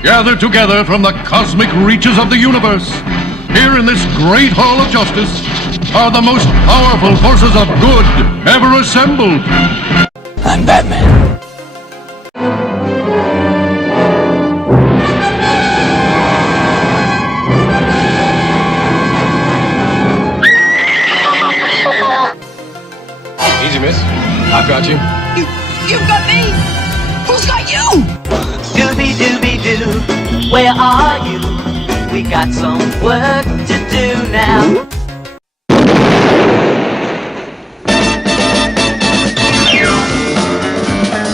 Gathered together from the cosmic reaches of the universe, here in this great hall of justice, are the most powerful forces of good ever assembled. I'm Batman. Easy, miss. I've got you. You've got me! Who's got you? Dooby-dooby-doo, where are you? We got some work to do now.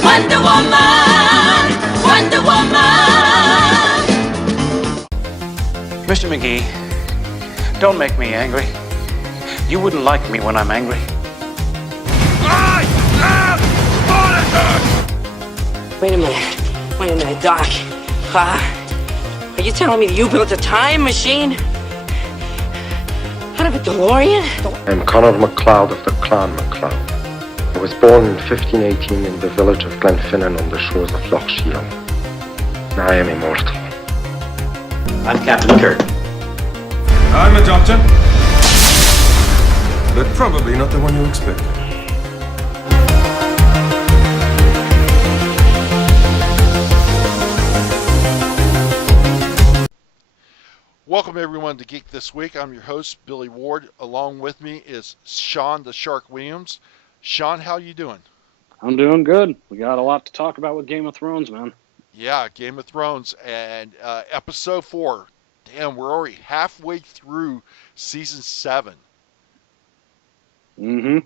Wonder Woman! Wonder Woman! Mr. McGee, don't make me angry. You wouldn't like me when I'm angry. Wait a minute, Doc. Are you telling me you built a time machine? Out of a DeLorean? I'm Conor MacLeod of the Clan MacLeod. I was born in 1518 in the village of Glenfinnan on the shores of Loch Shiel. I am immortal. I'm Captain Kirk. I'm a doctor. But probably not the one you expect. Welcome everyone to Geek This Week. I'm your host, Billy Ward. Along with me is Sean the Shark Williams. Sean, how you doing? I'm doing good. We got a lot to talk about with Game of Thrones, man. Yeah, Game of Thrones and episode 4. Damn, we're already halfway through season 7. Mm-hmm.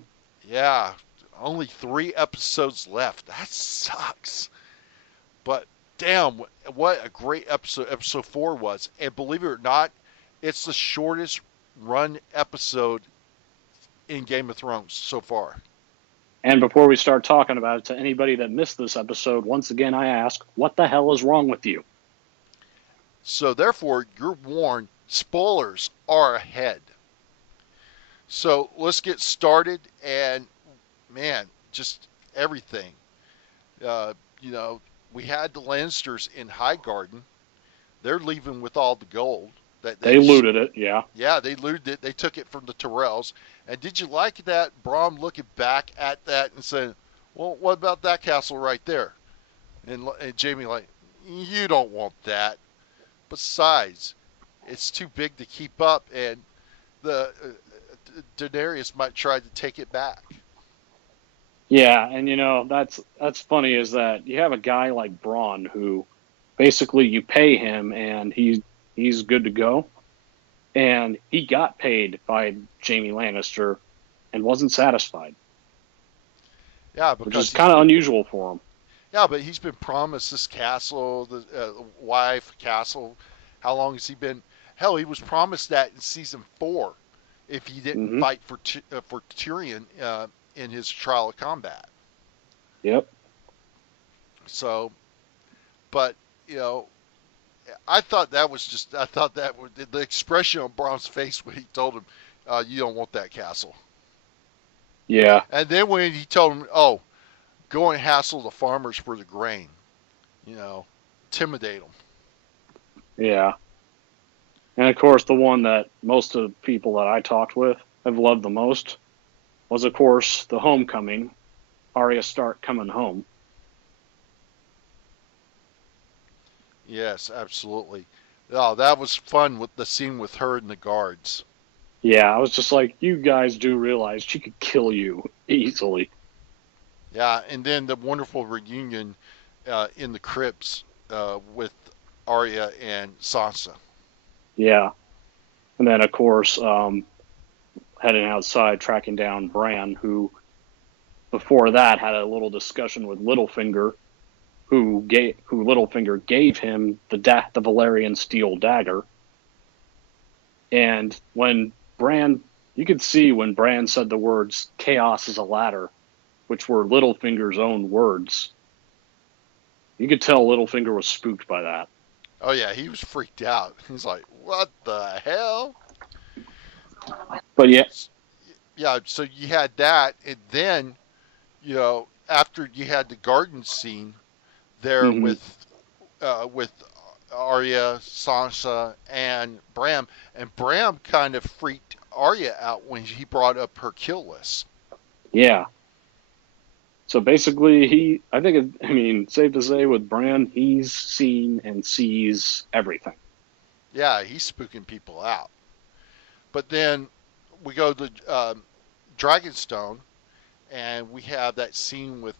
Yeah, only 3 episodes left. That sucks. But damn, what a great episode 4 was. And believe it or not, it's the shortest run episode in Game of Thrones so far. And before we start talking about it, to anybody that missed this episode, once again I ask, what the hell is wrong with you? So therefore, you're warned, spoilers are ahead. So let's get started, and man, just everything. We had the Lannisters in Highgarden. They're leaving with all the gold. They looted it, yeah. Yeah, they looted it. They took it from the Tyrells. And did you like that Bronn looking back at that and saying, well, what about that castle right there? And Jaime like, you don't want that. Besides, it's too big to keep up, and the Daenerys might try to take it back. Yeah, and that's funny is that you have a guy like Bronn who basically you pay him and he's good to go. And he got paid by Jaime Lannister and wasn't satisfied. Yeah, because which is kind of unusual for him. Yeah, but he's been promised this castle, the wife, castle. How long has he been? Hell, he was promised that in season 4 if he didn't fight for Tyrion in his trial of combat. Yep. So, but, I thought that the expression on Bronn's face when he told him, you don't want that castle. Yeah. And then when he told him, oh, go and hassle the farmers for the grain, intimidate them. Yeah. And of course, the one that most of the people that I talked with have loved the most was, of course, the homecoming, Arya Stark coming home. Yes, absolutely. Oh, that was fun with the scene with her and the guards. Yeah, I was just like, you guys do realize she could kill you easily. Yeah, and then the wonderful reunion in the crypts with Arya and Sansa. Yeah. And then, of course, heading outside, tracking down Bran, who before that had a little discussion with Littlefinger, who Littlefinger gave him the Valyrian steel dagger. And when Bran, you could see when Bran said the words, chaos is a ladder, which were Littlefinger's own words, you could tell Littlefinger was spooked by that. Oh yeah, he was freaked out. He's like, what the hell? But yeah. Yeah, so you had that, and then you know, after you had the garden scene there Mhm. with Arya, Sansa, and Bram, and Bram kind of freaked Arya out when he brought up her kill list. Yeah. So basically, I think, I mean, safe to say with Bran, he's seen and sees everything. Yeah, he's spooking people out. But then we go to Dragonstone, and we have that scene with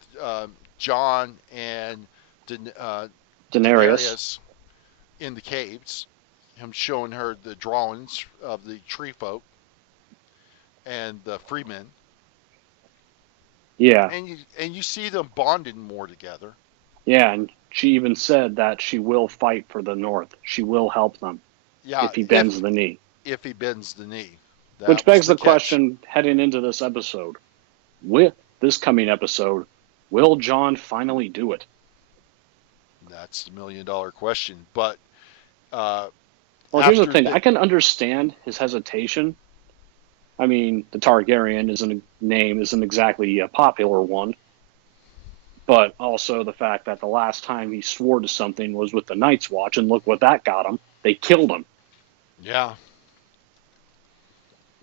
Jon and Daenerys. Daenerys in the caves, him showing her the drawings of the tree folk and the freemen, Yeah. and you see them bonding more together. Yeah, and she even said that she will fight for the North. She will help them Yeah, if he bends the knee. if he bends the knee, Which that was begs the the catch. question heading into this episode. With this coming episode, will Jon finally do it? That's the $1,000,000 question. But Well, here's the after thing. the I can understand his hesitation. I mean, the Targaryen isn't exactly a popular one, but also the fact that the last time he swore to something was with the Night's Watch, and look what that got him. They killed him. yeah,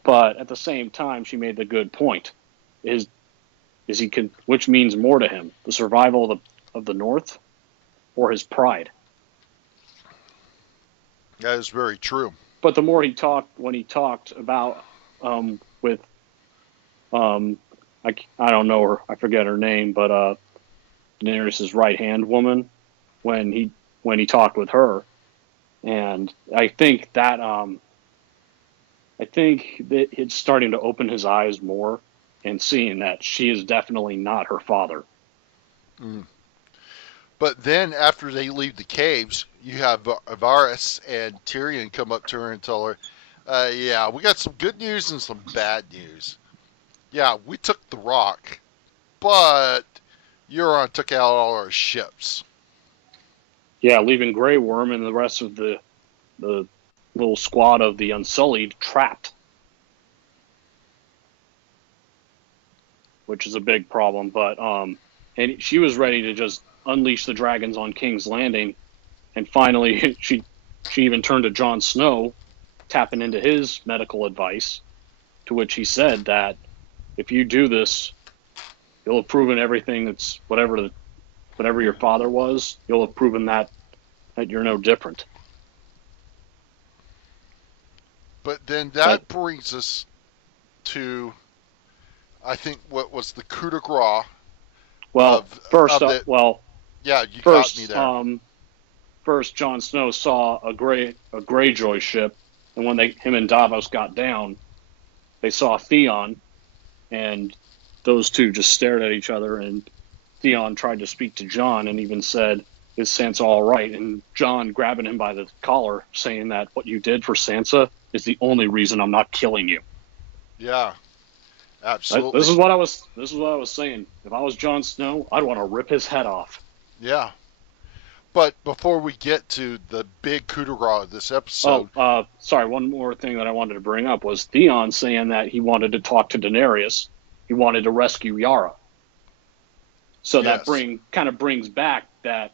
But at the same time, she made the good point. Which means more to him, the survival of the North, or his pride? that is very true. But the more when he talked about with I don't know her, I forget her name, but Daenerys' right hand woman, when he talked with her, and I think that it's starting to open his eyes more and seeing that she is definitely not her father. Mm. But then after they leave the caves, you have Varys and Tyrion come up to her and tell her, yeah, we got some good news and some bad news. Yeah, we took the rock, but Euron took out all our ships. Yeah, leaving Grey Worm and the rest of the little squad of the Unsullied trapped, which is a big problem. But and she was ready to just unleash the dragons on King's Landing, and finally she even turned to Jon Snow, tapping into his medical advice, to which he said that if you do this, you'll have proven everything that's whatever your father was. You'll have proven that you're no different. But then that brings us to, I think, what was the coup de grace. Well, yeah, you first, got me there. First, Jon Snow saw a Greyjoy ship, and when him and Davos got down, they saw Theon, and those two just stared at each other. And Theon tried to speak to Jon, and even said, "Is Sansa all right?" And Jon grabbing him by the collar, saying that what you did for Sansa is the only reason I'm not killing you. Yeah, absolutely. This is what I was saying. If I was Jon Snow, I'd want to rip his head off. Yeah. But before we get to the big coup de grace of this episode... sorry, one more thing that I wanted to bring up was Theon saying that he wanted to talk to Daenerys. He wanted to rescue Yara. So yes. That kind of brings back that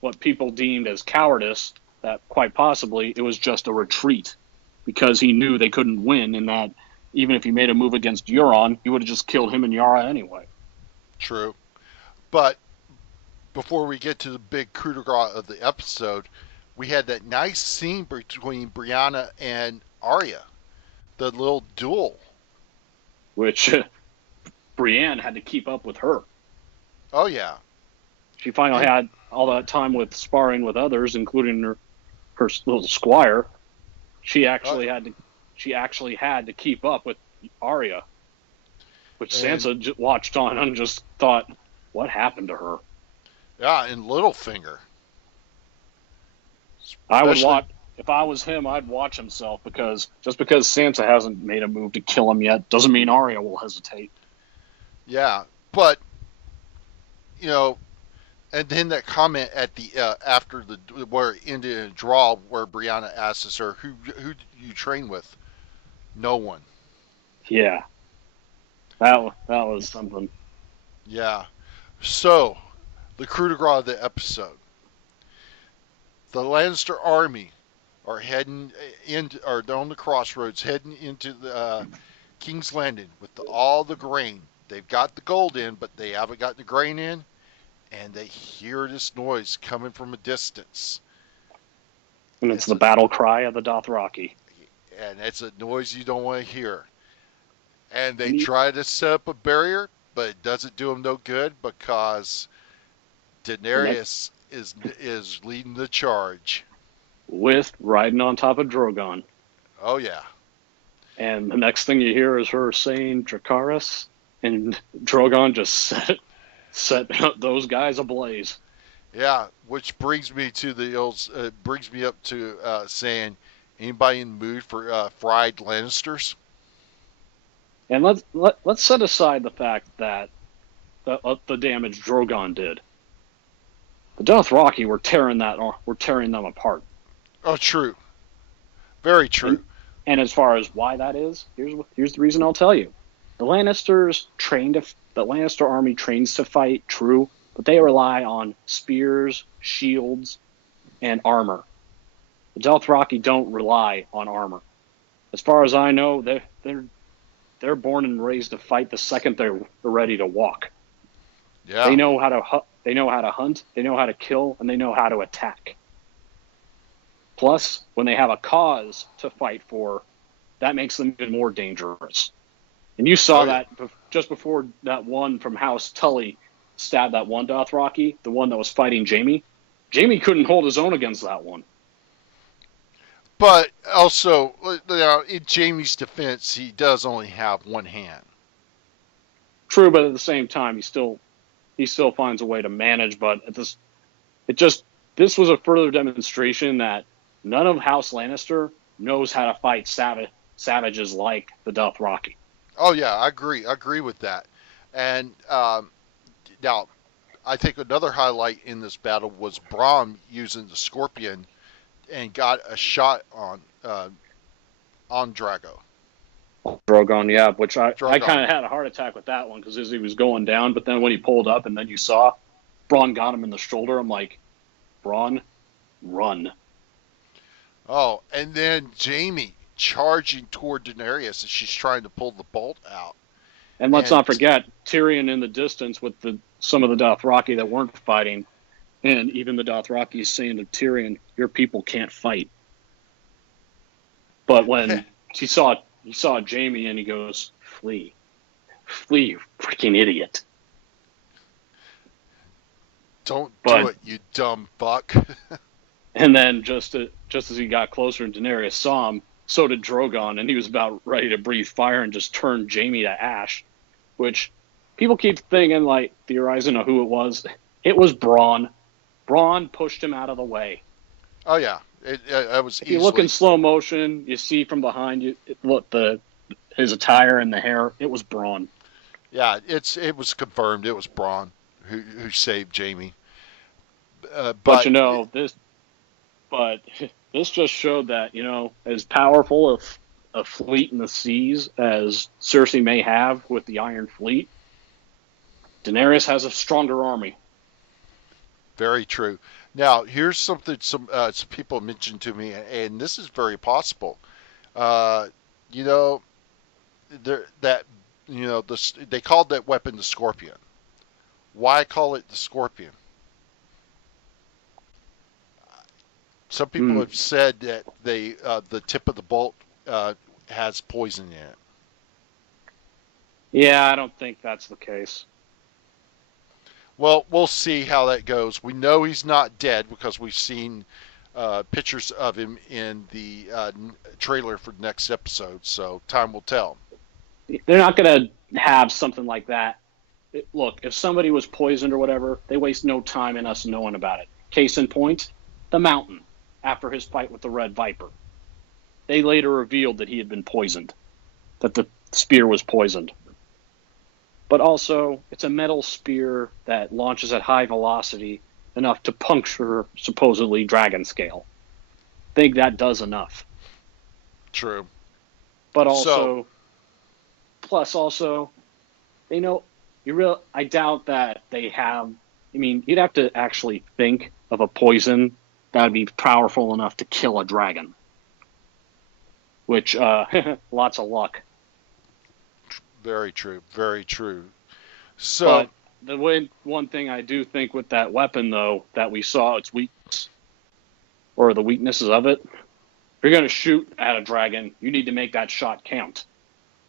what people deemed as cowardice, that quite possibly it was just a retreat, because he knew they couldn't win, and that even if he made a move against Euron, he would have just killed him and Yara anyway. True. But before we get to the big coup de grace of the episode, we had that nice scene between Brianna and Arya, the little duel. Which Brienne had to keep up with her. Oh, yeah. She finally had all that time with sparring with others, including her little squire. She actually had to keep up with Arya, which Sansa watched on and just thought, what happened to her? Yeah, and Littlefinger. If I was him, I'd watch himself, because just because Sansa hasn't made a move to kill him yet doesn't mean Arya will hesitate. Yeah, but and then that comment at the after where it ended in a draw, where Brianna asks her, "Who do you train with?" No one. Yeah, that was something. Yeah. So, the coup de grace of the episode. The Lannister army are heading are on the crossroads, heading into the King's Landing with all the grain. They've got the gold in, but they haven't got the grain in, and they hear this noise coming from a distance. And it's the battle cry of the Dothraki. And it's a noise you don't want to hear. And they try to set up a barrier, but it doesn't do them no good because Daenerys is leading the charge. With riding on top of Drogon. Oh, yeah. And the next thing you hear is her saying Dracarys, and Drogon just set those guys ablaze. Yeah, which brings me to saying, anybody in the mood for fried Lannisters? And let's set aside the fact that the damage Drogon did. The Dothraki were tearing them apart. Oh, true. Very true. And as far as why that is, here's the reason I'll tell you. The Lannister army trains to fight, true, but they rely on spears, shields, and armor. The Dothraki don't rely on armor. As far as I know, they're born and raised to fight the second they're ready to walk. Yeah. They know how to hunt, they know how to kill, and they know how to attack. Plus, when they have a cause to fight for, that makes them even more dangerous. And you saw that just before that one from House Tully stabbed that one Dothraki, the one that was fighting Jaime. Jaime couldn't hold his own against that one. But also, in Jaime's defense, he does only have one hand. True, but at the same time, he still finds a way to manage. But this was a further demonstration that none of House Lannister knows how to fight savages like the Dothraki. Oh yeah, I agree with that. And now, I think another highlight in this battle was Bronn using the Scorpion and got a shot on Drago. Drogon, yeah, which I Drogon. kind of had a heart attack with that one because as he was going down, but then when he pulled up and then you saw Bronn got him in the shoulder, I'm like, Bronn, run. Oh, and then Jaime charging toward Daenerys as she's trying to pull the bolt out. And let's not forget Tyrion in the distance with some of the Dothraki that weren't fighting, and even the Dothraki saying to Tyrion, "Your people can't fight." But when he saw Jaime and he goes, "Flee, you freaking idiot!" Don't do it, you dumb fuck. And then just as he got closer and Daenerys saw him, so did Drogon, and he was about ready to breathe fire and just turn Jaime to ash, which people keep thinking, like, theorizing of who it was. It was Bronn. Bronn pushed him out of the way. Oh, yeah. It was If you look in slow motion, you see from behind you, his attire and the hair, it was Bronn. Yeah, it was confirmed. It was Bronn who saved Jaime. But this just showed that, as powerful a fleet in the seas as Cersei may have with the Iron Fleet, Daenerys has a stronger army. Very true. Now, here's something some people mentioned to me, and this is very possible. They called that weapon the Scorpion. Why call it the Scorpion? Some people have said that the tip of the bolt has poison in it. Yeah, I don't think that's the case. Well, we'll see how that goes. We know he's not dead because we've seen pictures of him in the trailer for the next episode, so time will tell. They're not going to have something like that. Look, if somebody was poisoned or whatever, they waste no time in us knowing about it. Case in point, the Mountain, after his fight with the Red Viper. They later revealed that he had been poisoned, that the spear was poisoned. But also, it's a metal spear that launches at high velocity enough to puncture, supposedly, dragon scale. I think that does enough. True. But also, they know I doubt that they have. I mean, you'd have to actually think of a poison that would be powerful enough to kill a dragon. Which, lots of luck. Very true. Very true. So, But one thing I do think with that weapon, though, that we saw its weakness, or the weaknesses of it, if you're going to shoot at a dragon, you need to make that shot count.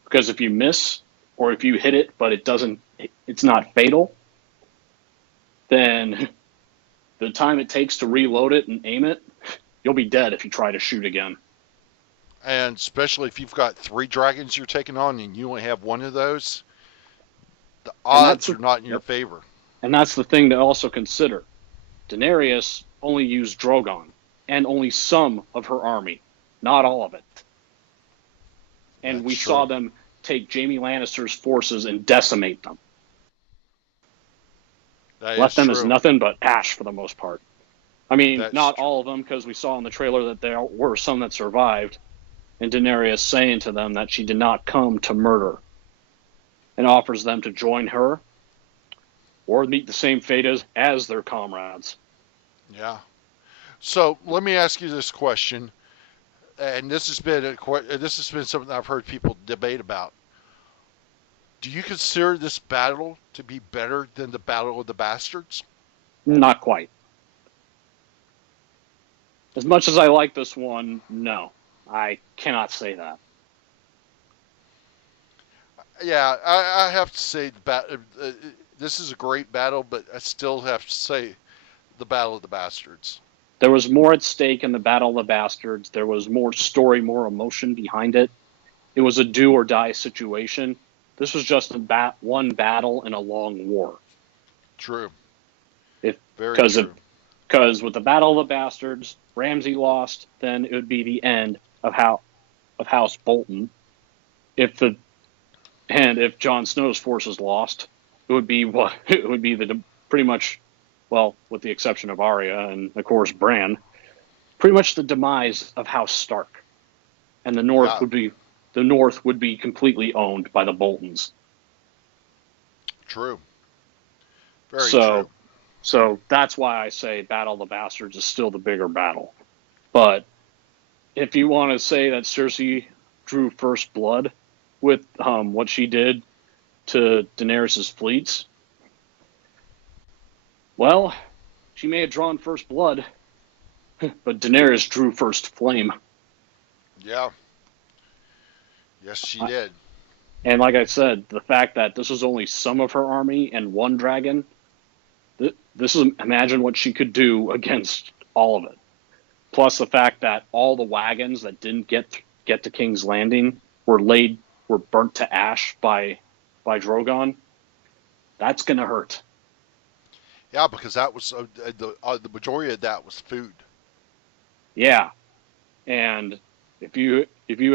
Because if you miss, or if you hit it, but it's not fatal, then the time it takes to reload it and aim it, you'll be dead if you try to shoot again. and especially if you've got 3 dragons you're taking on and you only have one of those, the odds are not in your favor. And that's the thing to also consider. Daenerys only used Drogon, and only some of her army, not all of it. And That's we true. saw them take Jaime Lannister's forces and decimate them. That Left is them true. as nothing but ash for the most part. I mean, That's not true. all of them, because we saw in the trailer that there were some that survived, and Daenerys saying to them that she did not come to murder, and offers them to join her or meet the same fate as their comrades. Yeah. So let me ask you this question, and this has been something I've heard people debate about. Do you consider this battle to be better than the Battle of the Bastards? Not quite. As much as I like this one, no. I cannot say that. Yeah, I have to say this is a great battle, but I still have to say the Battle of the Bastards. There was more at stake in the Battle of the Bastards. There was more story, more emotion behind it. It was a do or die situation. This was just one battle in a long war. True. Very true. Because with the Battle of the Bastards, Ramsay lost, then it would be the end of House Bolton. If Jon Snow's forces lost, it would be pretty much, well, with the exception of Arya and of course Bran, pretty much the demise of House Stark, and the North would be completely owned by the Boltons. True. Very true. So that's why I say Battle of the Bastards is still the bigger battle. But if you want to say that Cersei drew first blood with what she did to Daenerys' fleets, well, she may have drawn first blood, but Daenerys drew first flame. Yeah. Yes, she did. And like I said, the fact that this was only some of her army and one dragon, imagine what she could do against all of it. Plus the fact that all the wagons that didn't get to King's Landing were burnt to ash by Drogon. That's gonna hurt. Yeah, because that was the majority of that was food. Yeah, and if you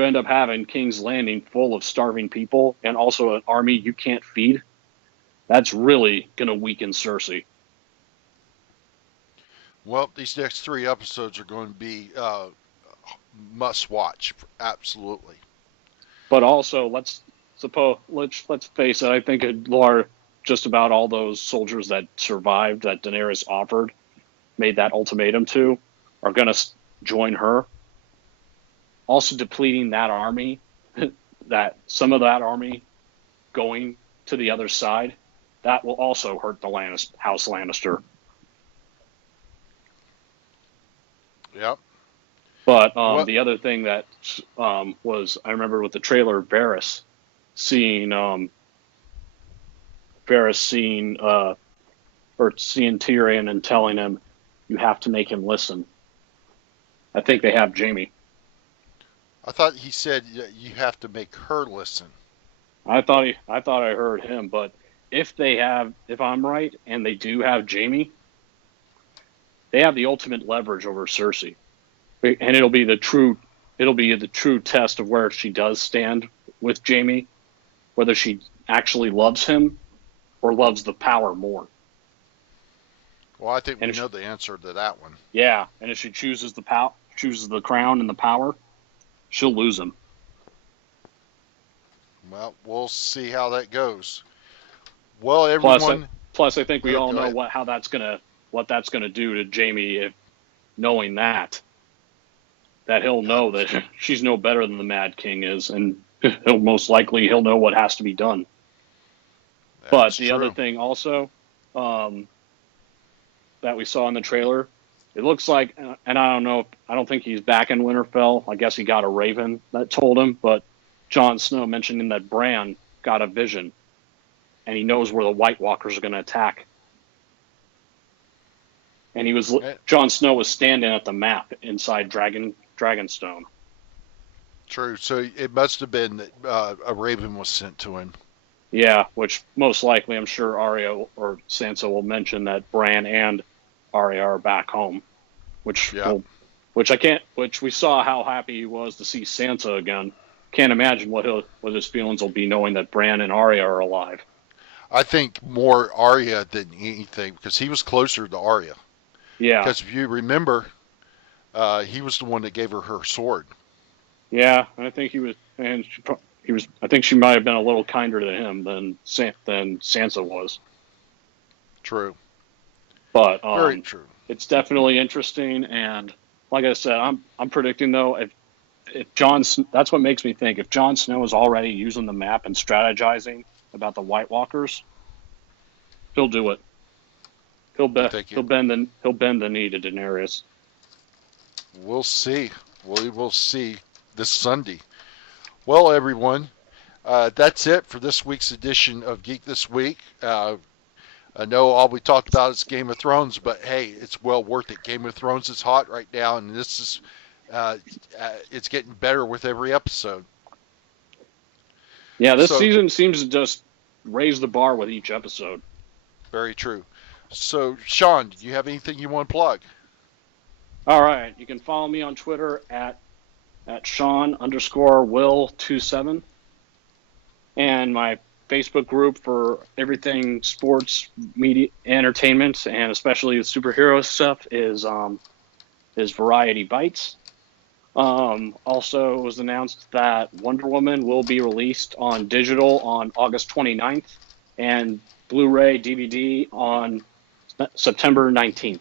end up having King's Landing full of starving people and also an army you can't feed, that's really gonna weaken Cersei. Well, these next 3 episodes are going to be must watch, absolutely. But also, let's face it. I think just about all those soldiers that survived that Daenerys made that ultimatum to, are going to join her. Also depleting that army, that some of that army going to the other side, that will also hurt the House Lannister. Yep. But the other thing that was, I remember with the trailer, Varys seeing Tyrion and telling him, "You have to make him listen." I think they have Jaime. I thought he said you have to make her listen. I thought I heard him, but if I'm right and they do have Jaime, they have the ultimate leverage over Cersei, and it'll be the true test of where she does stand with Jaime, whether she actually loves him or loves the power more. Well, I think we know the answer to that one. Yeah, and if she chooses the crown and the power, she'll lose him. Well, we'll see how that goes. Well, everyone. Plus, I think we all Go know ahead. what that's gonna do to Jamie if knowing that he'll know that she's no better than the Mad King is, and he'll know what has to be done. But the other thing also that we saw in the trailer, it looks like, and I don't think he's back in Winterfell. I guess he got a raven that told him, but Jon Snow mentioning that Bran got a vision, and he knows where the White Walkers are going to attack. And Jon Snow was standing at the map inside Dragonstone. True. So it must have been that a raven was sent to him. Yeah, which most likely, I'm sure Arya or Sansa will mention that Bran and Arya are back home, which we saw how happy he was to see Sansa again. Can't imagine what his feelings will be knowing that Bran and Arya are alive. I think more Arya than anything, because he was closer to Arya. Yeah. Because if you remember, he was the one that gave her sword. Yeah, I think I think she might have been a little kinder to him than Sansa was. True. But very true. It's definitely interesting, and like I said, I'm predicting though if that's what makes me think if Jon Snow is already using the map and strategizing about the White Walkers, he'll do it. He'll bend the knee to Daenerys. We'll see. We will see this Sunday. Well, everyone, that's it for this week's edition of Geek This Week. I know all we talked about is Game of Thrones, but hey, it's well worth it. Game of Thrones is hot right now, and this is it's getting better with every episode. Yeah, this season seems to just raise the bar with each episode. Very true. So, Sean, do you have anything you want to plug? All right. You can follow me on Twitter at Sean_Will27. And my Facebook group for everything sports, media, entertainment, and especially the superhero stuff is Variety Bites. Also, it was announced that Wonder Woman will be released on digital on August 29th and Blu-ray DVD on September 19th.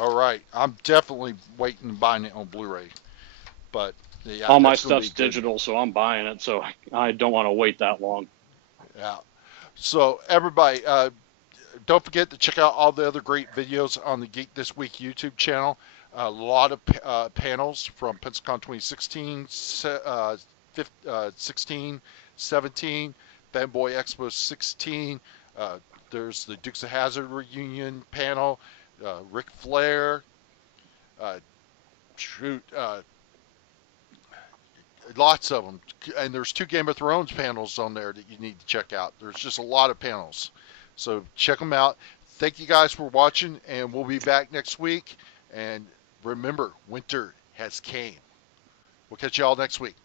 All right. I'm definitely waiting and buying it on Blu-ray. But yeah, all my stuff's digital, so I'm buying it, so I don't want to wait that long. Yeah. So everybody, don't forget to check out all the other great videos on the Geek This Week YouTube channel. A lot of panels from Pensacon 2016, 16, 17, Fanboy Expo 16. There's the Dukes of Hazzard reunion panel, Ric Flair, lots of them. And there's 2 Game of Thrones panels on there that you need to check out. There's just a lot of panels. So check them out. Thank you guys for watching, and we'll be back next week. And remember, winter has came. We'll catch you all next week.